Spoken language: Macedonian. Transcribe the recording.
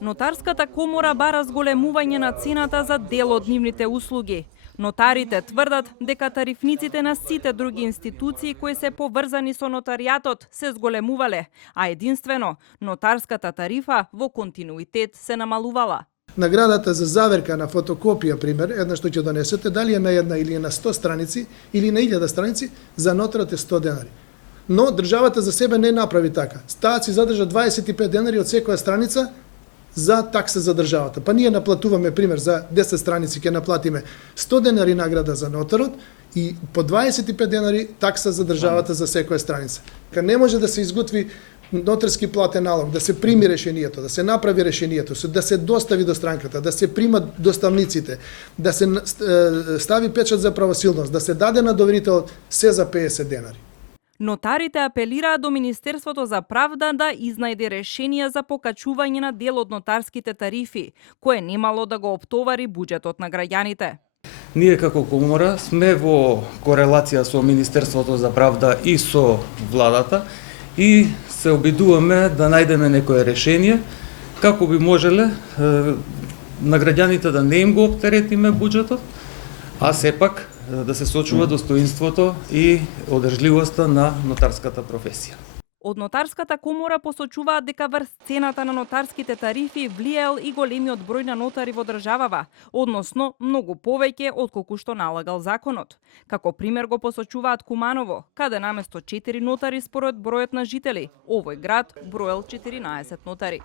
Нотарската комора бара зголемување на цената за дел од нивните услуги. Нотарите тврдат дека тарифниците на сите други институции кои се поврзани со нотаријатот се зголемувале, а единствено нотарската тарифа во континуитет се намалувала. Наградата за заверка на фотокопија, пример, една што ќе донесете, дали е на една или на 100 страници или на 1000 страници, за нотарот е 100 денари. Но државата за себе не направи така. Стаат си задржа 25 денари од секоја страница за такса за државата. Па ние наплатуваме, пример, за 10 страници ќе наплатиме 100 денари награда за нотарот и по 25 денари такса за државата за секоја страница. Не може да се изготви нотарски платен налог, да се прими решението, да се направи решението, да се достави до странката, да се примат доставниците, да се стави печат за правосилност, да се даде на доверителот, се за 50 денари. Нотарите апелираат до Министерството за правда да изнајде решение за покачување на дел од нотарските тарифи, кое немало да го оптовари буџетот на граѓаните. Ние како комора сме во корелација со Министерството за правда и со владата и се обидуваме да најдеме некое решение како би можеле на граѓаните да не им го оптеретиме буџетот, а сепак да се сочува достоинството и одржливоста на нотарската професија. Од Нотарската комора посочуваат дека врз цената на нотарските тарифи влиел и големиот број на нотари во државава, односно многу повеќе отколку што налагал законот. Како пример го посочуваат Куманово, каде наместо 4 нотари според бројот на жители, овој град броел 14 нотари.